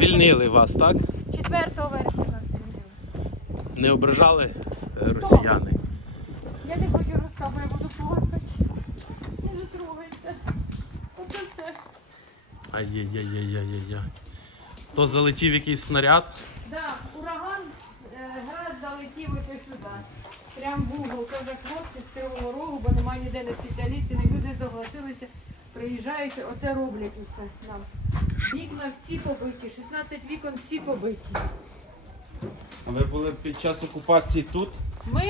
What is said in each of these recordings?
Звільнили вас, так? 4 вересня нас звільнили. Не ображали е, росіяни. Я не хочу розказувати, я буду плакати. Не затрогайте. Оце все. Ай-яй-яй-яй-яй-яй. То залетів якийсь снаряд. Да, ураган, е, град залетів ось сюди. Прям в угол. Вже хлопці з Кривого Рогу, бо немає ніде не спеціалістів, не люди согласилися. Приїжджають, оце роблять усе нам. Вікна всі побиті, 16 вікон всі побиті. А ви були під час окупації тут? Ми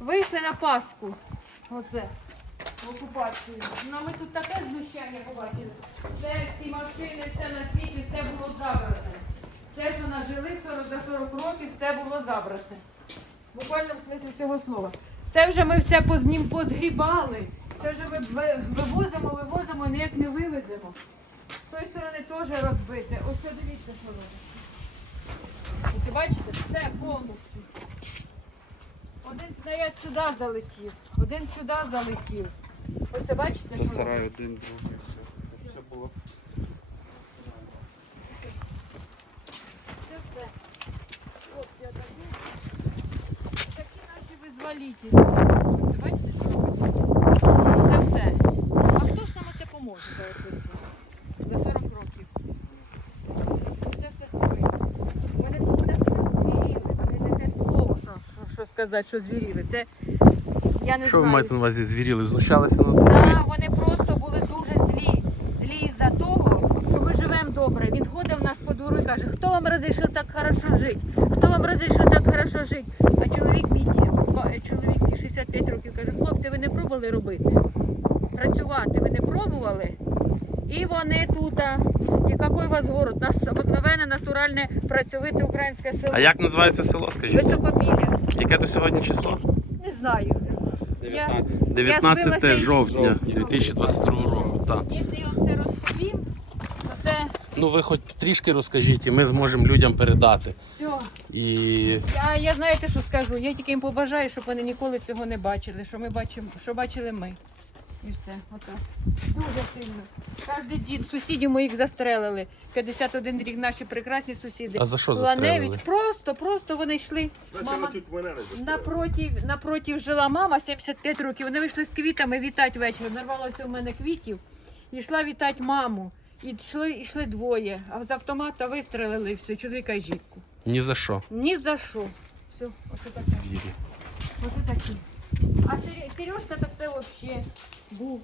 вийшли на Пасху. Оце. В окупацію. Ну, а ми тут таке знущання побачили. Це всі машини, все на світі, все було забране. Все, що нажили 40 за 40 років, все було забране. В смислі цього слова. Це вже ми все познім позгрібали. Це вже ми вивозимо, вивозимо, ніяк не вивеземо. З тої сторони теж розбите. Ось це дивіться, що робить. Ось бачите, все повністю. Один снаряд сюди залетів, один сюди залетів. Ось це бачите? Що сарай один, другий, все. Це все було. Це все. От я даю. Це всі наші визволітелі. Ось Бачите, що? Це все. А хто ж нам оце поможе за це все? За 40 років. Це все стоїть. Вони тут не звіріли, вони не те слово, що, що, що сказати, що звіріли. Це я не Що ви знаю. маєте на увазі звіріли? Знущалися над Так, вами? вони просто були дуже злі. Злі із-за того, що ми живемо добре. Він ходив нас по двору і каже, хто вам розрішив так хорошо жити? Хто вам розрішив так хорошо жити? А чоловік мій, ба- чоловік мій 65 років каже, хлопці, ви не пробували робити? Працювати ви не пробували? І вони тут, який у вас город? У нас обикновене, натуральне, працьовите українське село. А як називається село, скажіть? Високопілля. Яке то сьогодні число? Не знаю. Я- 19. 19 збилася із- жовтня Жовтня. 2022 року. Так. Якщо я вам це розповім, то це Ну ви хоч трішки розкажіть, і ми зможемо людям передати. все. І Я, я знаєте, що скажу? Я тільки їм побажаю, щоб вони ніколи цього не бачили, що ми бачимо, що бачили ми. І все, отак. Дуже сильно. Кожен дід, сусідів моїх застрелили. 51 рік наші прекрасні сусіди. а за що Ланевич, застрелили? просто, просто вони йшли. Мама напротив, напротив жила мама 75 років. Вони вийшли з квітами вітати ввечері. Нарвалося у мене квітів. І йшла вітати маму. І йшли, йшли двоє, а з автомата вистрелили і все, чоловіка і жінку. Ні за що. Ні за що. Все, оце таке. Звірі. Оце такі. А Сережка так це взагалі був.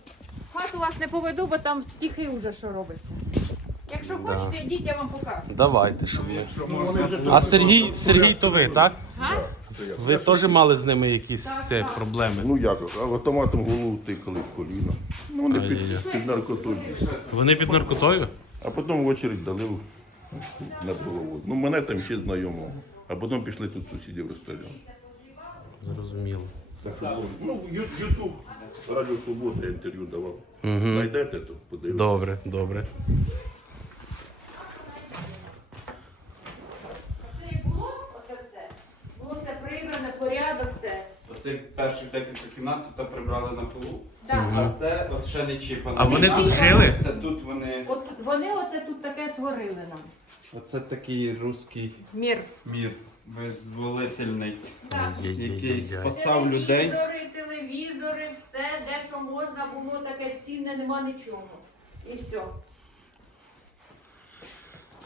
Хату вас не поведу, бо там стихи вже що робиться. Якщо Да. хочете, йдіть, я вам покажу. Давайте, щоб ми. А Сергій, Сергій, то ви, так? А? Ви теж мали з ними якісь Так, це, так. проблеми? Ну як, а автоматом голову тикали в коліно. Ну вони під, під наркотою. Вони під наркотою? А потім в очередь дали в- на голову. Ну мене там ще знайомого. А потім пішли тут сусідів розстріляли. Зрозуміло. Так. Ну, Ю- Ютуб, Радіо Свобода інтерв'ю давав. Угу. Знайдете, то подивитесь. Добре, добре. Це і було оце все. Було все прибране, порядок, Оце перші декілька кімнат тут прибрали на полу. Так. А це от ще не чіпано. А вони тут жили? Це тут вони. От вони оце тут таке творили нам. Оце такий русський Мір. мір визволительний, Так. який спасав людей. Телевізори, телевізори, все, де що можна було таке цінне, нема нічого. І все.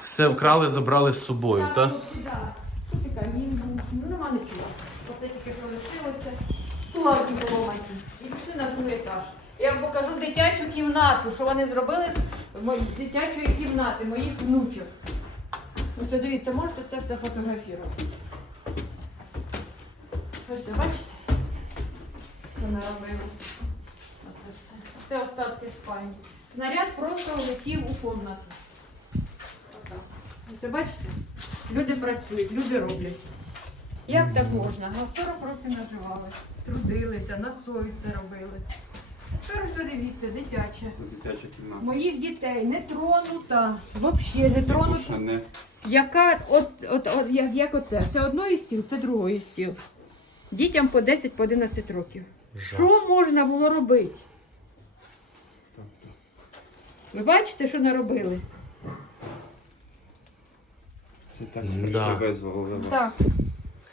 Все вкрали, забрали з собою, так? Тут, да. Тут і камін був, ну нема нічого. Тільки що лишилося. Туалеті поломаті. І пішли на другий етаж. Я вам покажу дитячу кімнату, що вони зробили з дитячої кімнати, моїх внучок. Ось дивіться, можете це все фотографувати. Ось, бачите? Що наробили. Оце все. Це остатки спальні. Снаряд просто влетів у кімнату. Ось бачите? Люди працюють, люди роблять. Як так можна? На 40 років наживали, трудилися, на совість це робили. Тепер ось дивіться, дитяче. Це дитяча кімната. Моїх дітей не тронута, взагалі не тронута. Не Яка, от, от, от як, як оце? Це одної стіл, це другої стіл. Дітям по 10 по 11 років. Що можна було робити? Ви бачите, що наробили? Це так Да. прийшли, визволили вас. Так.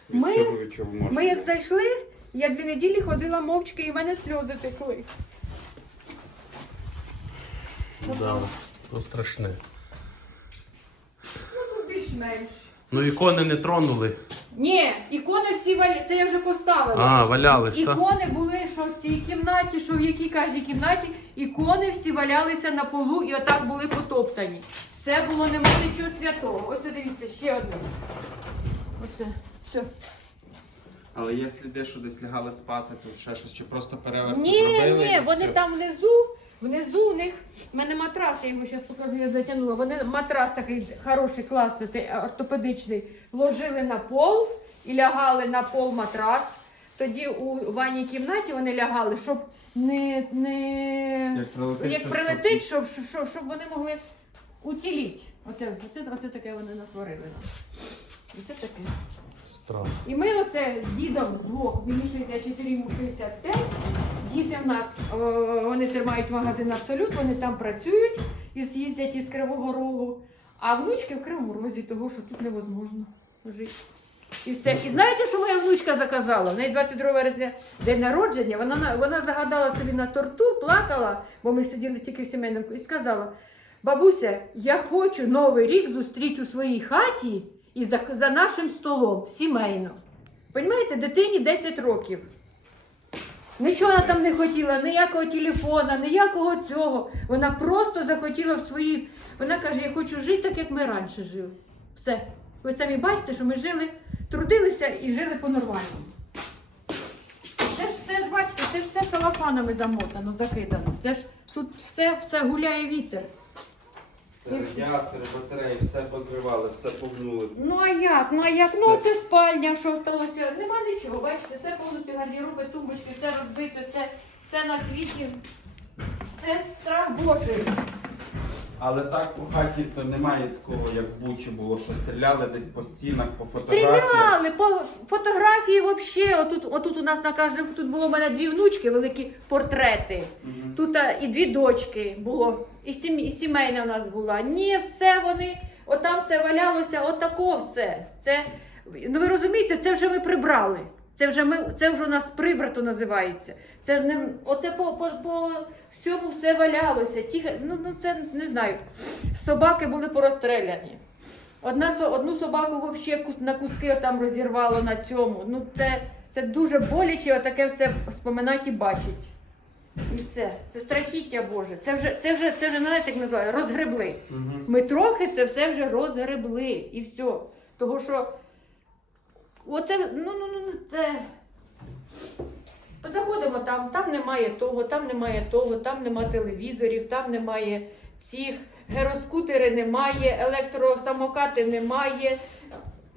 Від Ми- цього, від чого можна Ми як було. зайшли, я дві неділі ходила мовчки і в мене сльози текли. Да, то страшне. Ну, більш-менш. Ну ікони не тронули. Ні, ікони всі валі... це я вже поставила. А, валялись, так? Ікони були, що в цій кімнаті, що в якій кожній кімнаті, ікони всі валялися на полу і отак були потоптані. Все було нема нічого святого. Ось дивіться, ще одне. Оце. Все. Але є сліди, що десь лягали спати, тут ще щось, чи просто переверт Ні, зробили. ні, і вони все? там внизу. Внизу у них в мене матрас, я його зараз покажу, я затягнула. Вони матрас такий хороший, класний, цей ортопедичний. Ложили на пол і лягали на пол матрас. Тоді у ванній кімнаті вони лягали, щоб не, не... Як прилетить, як щось, прилетить, щоб, щоб, щоб вони могли уціліти. Оце, оце, оце таке вони натворили. Оце таке. Странно. І ми оце з дідом двох, мені 64, йому 65. Діти в нас, о, вони тримають магазин Абсолют, вони там працюють і з'їздять із Кривого Рогу. А внучки в Кривому Розі, того, що тут невозможно жити. І все. І знаєте, що моя внучка заказала? В неї 22 вересня день народження. Вона, вона загадала собі на торту, плакала, бо ми сиділи тільки в сімейному, і сказала: Бабуся, я хочу Новий рік зустріти у своїй хаті і за, за нашим столом сімейно. Понімаєте, дитині 10 років. Нічого вона там не хотіла, ніякого телефона, ніякого цього. Вона просто захотіла в свої. Вона каже, я хочу жити так, як ми раніше жили. Все. Ви самі бачите, що ми жили, трудилися і жили по-нормальному. Це ж все, ж, бачите, це ж все салафанами замотано, закидано. Це ж тут все, все гуляє вітер. Все, радіатори, батареї, все позривали, все погнули. Ну а як? Ну а як? Все. Ну це спальня, що сталося? Нема нічого, бачите, все повністю гардероби, тумбочки, все розбито, все, все на світі. Це страх Божий. Але так у хаті то немає такого, як в Бучі було, що стріляли десь по стінах, по фотографіях. Стріляли по фотографії взагалі. Отут, отут у нас на кожному тут було в мене дві внучки, великі портрети. Мгм. Тут а, і дві дочки було, і, сім, і сімейна в нас була. Ні, все вони, отам все валялося, отако все. Це, ну ви розумієте, це вже ми прибрали. Це вже ми, це вже у нас прибрато називається. Це не оце по, по, по всьому все валялося. Ті, ну, ну це не знаю. Собаки були порозстріляні. Одна одну собаку взагалі на куски там розірвало на цьому. Ну це, це дуже боляче, отаке все споминати і бачить. І все. Це страхіття Боже. Це вже, це вже, це вже знаєте, як називаю, розгребли. Мгм. Ми трохи це все вже розгребли і все. Того що оце, ну, ну, ну, це. Заходимо там, там немає того, там немає того, там немає телевізорів, там немає цих, героскутери немає, електросамокати немає.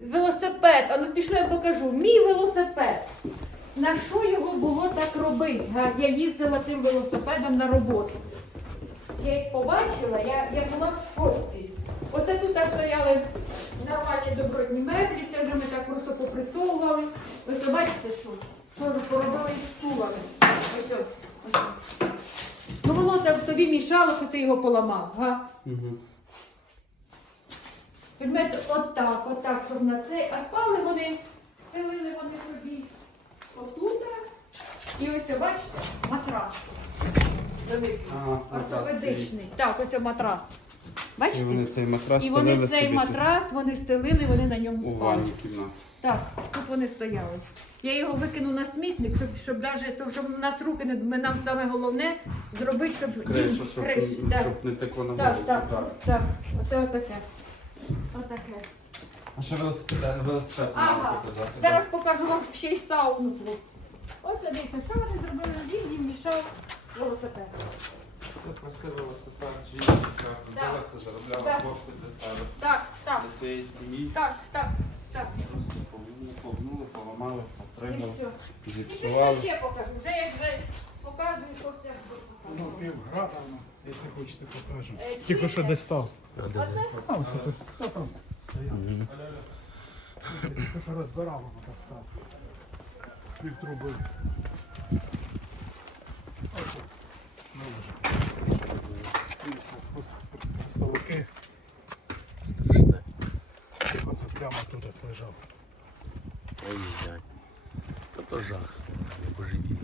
Велосипед, а ну пішли я покажу. Мій велосипед. На що його було так робити? Я їздила тим велосипедом на роботу. Я їх побачила, я, я була в шоці. Оце тут стояли нормальні добротні меблі, це вже ми так просто попресовували. Ось ви бачите, що, що поробили з стулами. Ось, ось, ось. Ну воно так тобі мішало, що ти його поламав. Га? Мгм. Підмете отак, отак, щоб на цей. А спали вони, стелили вони собі отут. І ось, бачите, матрас. Великий. Ортопедичний. Так, ось матрас. І Бачите? вони цей матрас І вони цей собі матрас, вони стелили, вони на ньому тут у ванні кімнаті. Так, тут вони стояли. Я його викину на смітник, щоб, щоб навіть, то, щоб у нас руки не нам саме головне зробити, щоб Кришу, дім- щоб, криш, так, щоб не текло на так, так, так. так. Оце отаке. Отаке. А ще велосипед, Ага. Зараз покажу вам ще й сауну. Ось дивіться, що вони зробили він їм мішав велосипед. Це простий велосипед, жінка, Так. робила це, заробляла Так. кошти для себе, Так, так, для своєї сім'ї. так, так, так. Просто погнули, погнули, поламали, І потригали, все. І пішли зіпсували. ще покажу. Вже як вже показую, що це. Ну, ну, якщо хочете, покажемо. Е, Тільки що десь став. Оце? А, ось тут. Хто там стояв? Тільки що розбирав, воно так став. Пів труби. Ось тут. Ну, вже. І страшне. ось ставки. Страшне. Оце як лежав. Ай-яй. Та то жах. Божевільно.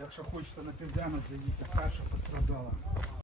Якщо хочете на південно, заїдьте, перша пострадала.